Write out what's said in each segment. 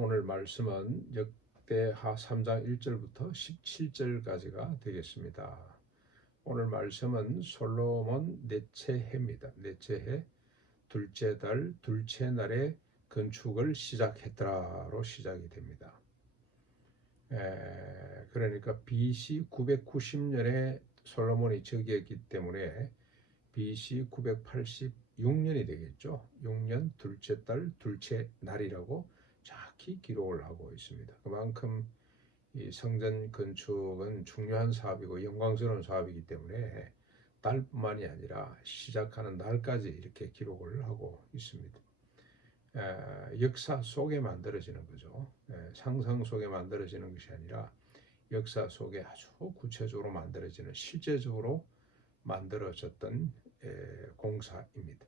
오늘 말씀은 역대하 3장 1절부터 17절까지가 되겠습니다. 오늘 말씀은 솔로몬 넷째 해입니다. 넷째 해 둘째 달 둘째 날에 건축을 시작했더라로 시작이 됩니다. 그러니까 BC 990년에 솔로몬이 즉위했기 때문에 BC 986년이 되겠죠. 6년 둘째 달 둘째 날이라고 정확히 기록을 하고 있습니다. 그만큼 이 성전 건축은 중요한 사업이고 영광스러운 사업이기 때문에 달뿐만이 아니라 시작하는 날까지 이렇게 기록을 하고 있습니다. 역사 속에 만들어지는 거죠. 상상 속에 만들어지는 것이 아니라 역사 속에 아주 구체적으로 만들어지는 실제적으로 만들어졌던 공사입니다.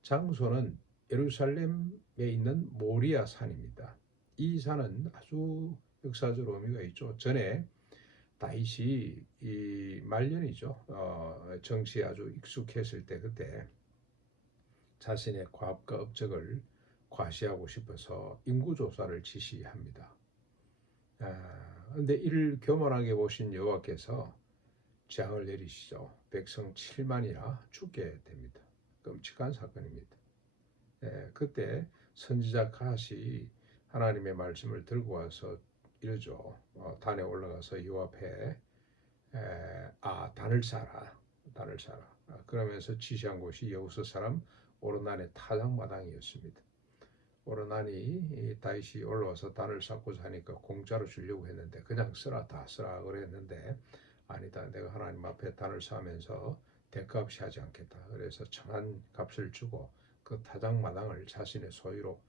장소는 예루살렘에 있는 모리아 산입니다. 이 산은 아주 역사적으로 의미가 있죠. 전에 다윗이 이 말년이죠. 정치에 아주 익숙했을 때 그때 자신의 과업과 업적을 과시하고 싶어서 인구조사를 지시합니다. 그런데 이를 교만하게 보신 여호와께서 재앙을 내리시죠. 백성 7만이나 죽게 됩니다. 끔찍한 사건입니다. 그때 선지자 갓이 하나님의 말씀을 들고 와서 이러죠. 단에 올라가서 요 앞에 단을 쌓아. 그러면서 지시한 곳이 여우스 사람 오르난의 타작마당이었습니다. 오르난이 다윗이 올라와서 단을 쌓고자 하니까 공짜로 주려고 했는데 그냥 쓰라 다 쓰라 그랬는데 아니다. 내가 하나님 앞에 단을 쌓으면서 대가 없이 하지 않겠다. 그래서 천한 값을 주고 그 타작마당을 자신의 소유로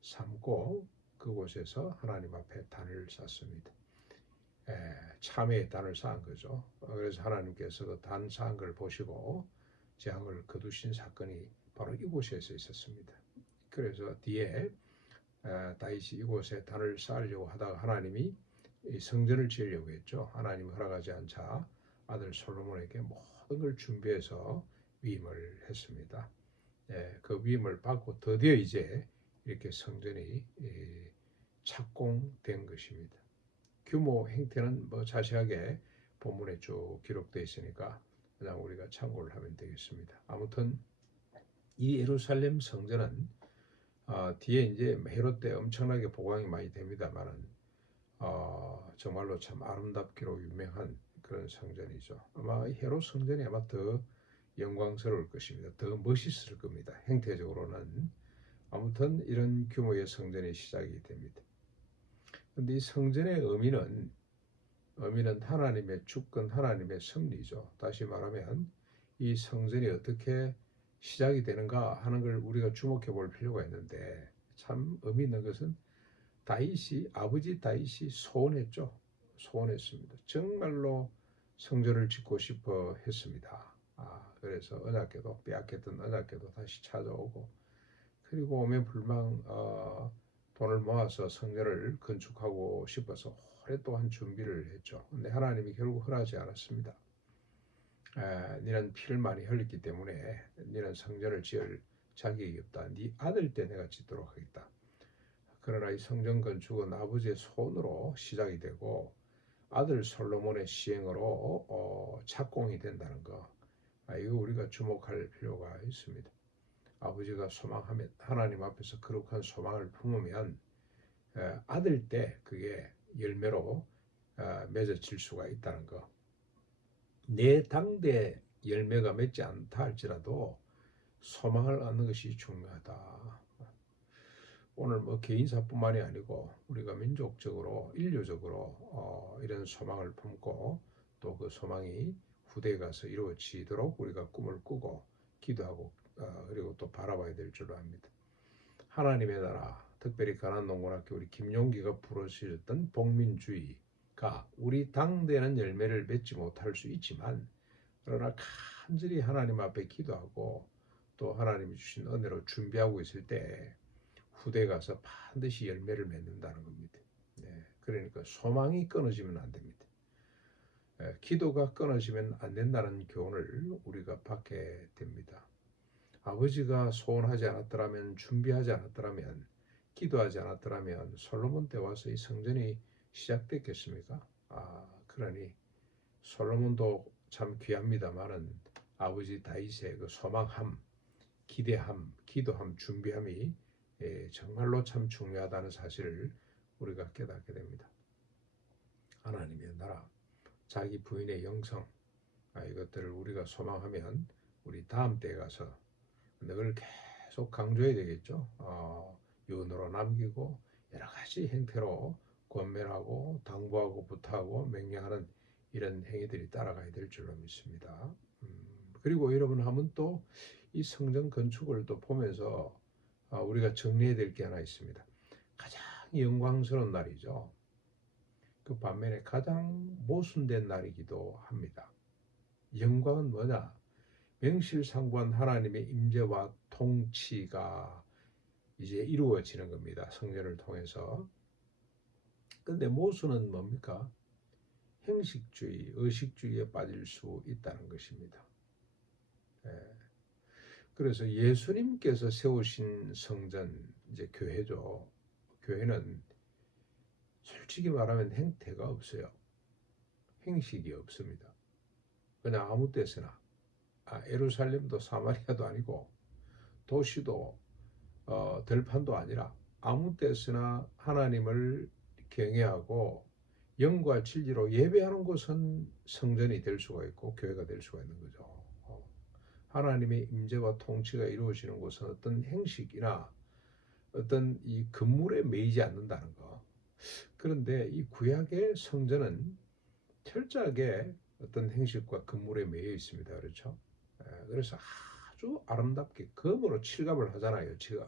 삼고 그곳에서 하나님 앞에 단을 쌓습니다. 참회의 단을 쌓은 거죠. 그래서 하나님께서 그 단 쌓은 걸 보시고 재앙을 거두신 사건이 바로 이곳에서 있었습니다. 그래서 뒤에 다윗이 이곳에 단을 쌓으려고 하다가 하나님이 성전을 지으려고 했죠. 하나님이 허락하지 않자 아들 솔로몬에게 모든 걸 준비해서 위임을 했습니다. 그 위임을 받고 드디어 이제 이렇게 성전이 착공된 것입니다. 규모 행태는 뭐 자세하게 본문에 쭉 기록되어 있으니까 그냥 우리가 참고를 하면 되겠습니다. 아무튼 이 예루살렘 성전은 뒤에 이제 헤롯 때 엄청나게 보강이 많이 됩니다만은 정말로 참 아름답기로 유명한 그런 성전이죠. 아마 헤롯 성전이 아마 더 영광스러울 것입니다. 더 멋있을 겁니다. 행태적으로는. 아무튼 이런 규모의 성전이 시작이 됩니다. 그런데 이 성전의 의미는 하나님의 주권, 하나님의 섭리죠. 다시 말하면 이 성전이 어떻게 시작이 되는가 하는 걸 우리가 주목해 볼 필요가 있는데 참 의미 있는 것은 아버지 다윗이 소원했습니다. 정말로 성전을 짓고 싶어 했습니다. 그래서 언약궤도 빼앗겼던 언약궤도 다시 찾아오고 그리고 오면 불망 돈을 모아서 성전을 건축하고 싶어서 오랫동안 준비를 했죠. 근데 하나님이 결국 허락하지 않았습니다. 너는 피를 많이 흘렸기 때문에 너는 성전을 지을 자격이 없다. 네 아들 때 내가 짓도록 하겠다. 그러나 이 성전 건축은 아버지의 손으로 시작이 되고 아들 솔로몬의 시행으로 착공이 된다는 거. 이거 우리가 주목할 필요가 있습니다. 아버지가 소망하면 하나님 앞에서 거룩한 소망을 품으면 아들 때 그게 열매로 맺어질 수가 있다는 거. 내 당대 열매가 맺지 않다 할지라도 소망을 얻는 것이 중요하다. 오늘 뭐 개인사뿐만이 아니고 우리가 민족적으로 인류적으로 이런 소망을 품고 또 그 소망이 후대에 가서 이루어지도록 우리가 꿈을 꾸고 기도하고 그리고 또 바라봐야 될 줄로 압니다. 하나님의 나라, 특별히 가난농군학교 우리 김용기가 부르셨던 복민주의가 우리 당대는 열매를 맺지 못할 수 있지만 그러나 간절히 하나님 앞에 기도하고 또 하나님이 주신 은혜로 준비하고 있을 때 후대에 가서 반드시 열매를 맺는다는 겁니다. 그러니까 소망이 끊어지면 안 됩니다. 기도가 끊어지면 안 된다는 교훈을 우리가 받게 됩니다. 아버지가 소원하지 않았더라면 준비하지 않았더라면 기도하지 않았더라면 솔로몬 때 와서 이 성전이 시작됐겠습니까? 그러니 솔로몬도 참 귀합니다만은 아버지 다윗의 그 소망함, 기대함, 기도함, 준비함이 정말로 참 중요하다는 사실을 우리가 깨닫게 됩니다. 하나님의 나라, 자기 부인의 영성, 이것들을 우리가 소망하면 우리 다음 때에 가서 그걸 계속 강조해야 되겠죠. 윤으로 남기고 여러 가지 형태로 권면하고 당부하고 부탁하고 명령하는 이런 행위들이 따라가야 될 줄로 믿습니다. 그리고 여러분 하면 또 이 성전 건축을 또 보면서 우리가 정리해야 될 게 하나 있습니다. 가장 영광스러운 날이죠. 그 반면에 가장 모순된 날이기도 합니다. 영광은 뭐냐? 명실상부한 하나님의 임재와 통치가 이제 이루어지는 겁니다. 성전을 통해서. 근데 모순은 뭡니까? 형식주의, 의식주의에 빠질 수 있다는 것입니다. 그래서 예수님께서 세우신 성전, 이제 교회죠. 교회는 솔직히 말하면 행태가 없어요. 행식이 없습니다. 그냥 아무 데서나 예루살렘도 사마리아도 아니고 도시도 들판도 아니라 아무 때서나 하나님을 경외하고 영과 진리로 예배하는 곳은 성전이 될 수가 있고 교회가 될 수가 있는 거죠. 하나님의 임재와 통치가 이루어지는 곳은 어떤 행식이나 어떤 이 건물에 매이지 않는다는 거. 그런데 이 구약의 성전은 철저하게 어떤 행식과 건물에 매여 있습니다. 그렇죠? 그래서 아주 아름답게 금으로 칠갑을 하잖아요. 지금.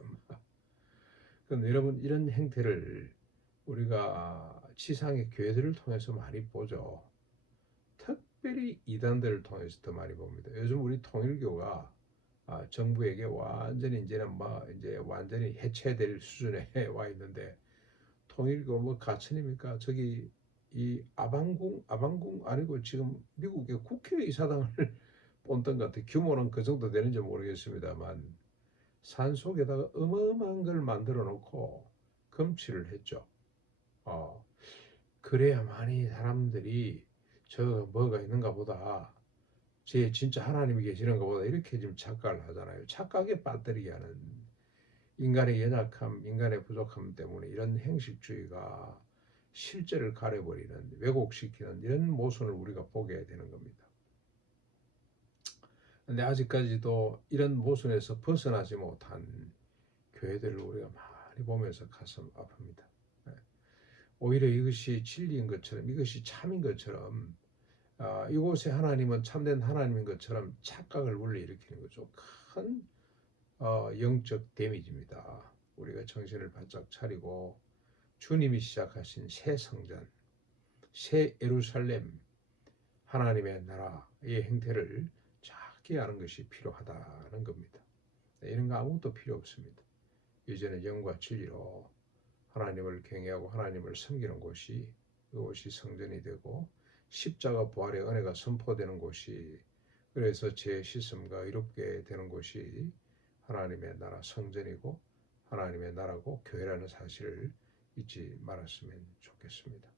그런데 여러분 이런 행태를 우리가 지상의 교회들을 통해서 많이 보죠. 특별히 이단들을 통해서 더 많이 봅니다. 요즘 우리 통일교가 정부에게 완전히 이제 완전히 해체될 수준에 와 있는데 통일교 뭐 가천입니까? 저기 이 아방궁 아니고 지금 미국의 국회의사당을 본던 것 같아요. 규모는 그 정도 되는지 모르겠습니다만 산속에다가 어마어마한 걸 만들어 놓고 검치를 했죠. 그래야만이 사람들이 저 뭐가 있는가 보다, 제 진짜 하나님이 계시는가 보다 이렇게 지금 착각을 하잖아요. 착각에 빠뜨리게 하는 인간의 연약함, 인간의 부족함 때문에 이런 행식주의가 실제를 가려버리는, 왜곡시키는 이런 모순을 우리가 보게 되는 겁니다. 근데 아직까지도 이런 모순에서 벗어나지 못한 교회들을 우리가 많이 보면서 가슴 아픕니다. 오히려 이것이 진리인 것처럼, 이것이 참인 것처럼, 이곳에 하나님은 참된 하나님인 것처럼 착각을 불러일으키는 거죠. 큰 영적 데미지입니다. 우리가 정신을 바짝 차리고 주님이 시작하신 새 성전, 새 예루살렘, 하나님의 나라의 행태를 정확히 아는 것이 필요하다는 겁니다. 이런 거 아무것도 필요 없습니다. 이제는 영과 진리로 하나님을 경외하고 하나님을 섬기는 곳이, 그곳이 성전이 되고 십자가 부활의 은혜가 선포되는 곳이, 그래서 제 씻음과 의롭게 되는 곳이 하나님의 나라 성전이고 하나님의 나라고 교회라는 사실을 잊지 말았으면 좋겠습니다.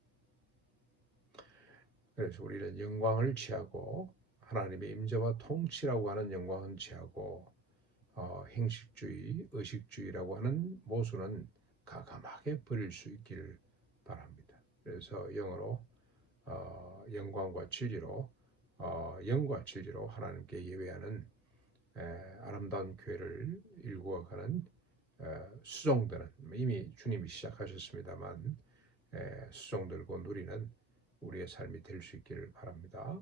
그래서 우리는 영광을 취하고 하나님의 임재와 통치라고 하는 영광은 취하고 행식주의, 의식주의라고 하는 모순은 가감하게 버릴 수 있기를 바랍니다. 그래서 영어로 영광과 진리로 영과 진리로 하나님께 예배하는 아름다운 교회를 일구어가는 수종들은 이미 주님이 시작하셨습니다만 수종들고 누리는 우리의 삶이 될 수 있기를 바랍니다.